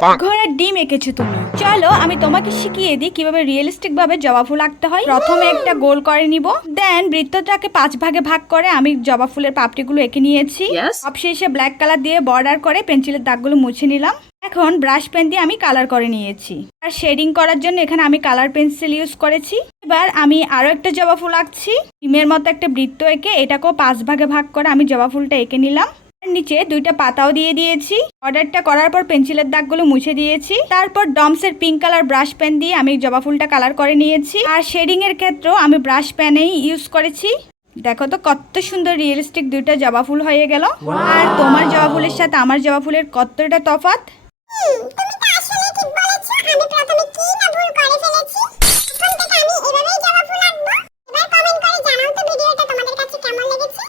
ঘোড়ার ডিম এঁকেছো তুমি। চলো আমি তোমাকে শিখিয়ে দিই কিভাবে রিয়েলিস্টিক ভাবে জবা ফুল আঁকতে হয়। প্রথমে একটা গোল করে নিব, দেন বৃত্তটাকে 5 ভাগে ভাগ করে আমি জবা ফুলের পাপড়িগুলো এঁকে নিয়েছি। সবশেষে ব্ল্যাক কালার দিয়ে বর্ডার করে পেন্সিলের দাগগুলো মুছে নিলাম। এখন ব্রাশ পেন দিয়ে আমি কালার করে নিয়েছি। আর শেডিং করার জন্য এখানে আমি কালার পেন্সিল ইউজ করেছি। এবার আমি আরো একটা জবা ফুল আঁকছি। ডিমের মতো একটা বৃত্ত এঁকে এটাকেও 5 ভাগে ভাগ করে আমি জবা ফুলটা এঁকে নিলাম। নিচে 2টা পাতাও দিয়ে দিয়েছি। অর্ডারটা করার পর পেন্সিলের দাগগুলো মুছে দিয়েছি। তারপর ডমসের পিঙ্ক কালার ব্রাশ পেন দিয়ে আমি জবা ফুলটা কালার করে নিয়েছি। আর শেডিং এর ক্ষেত্রেও আমি ব্রাশ পেনেই ইউজ করেছি। দেখো তো কত সুন্দর রিয়েলিস্টিক 2টা জবা ফুল হয়ে গেল। আর তোমার জবা ফুলের সাথে আমার জবা ফুলের কতটা তফাৎ।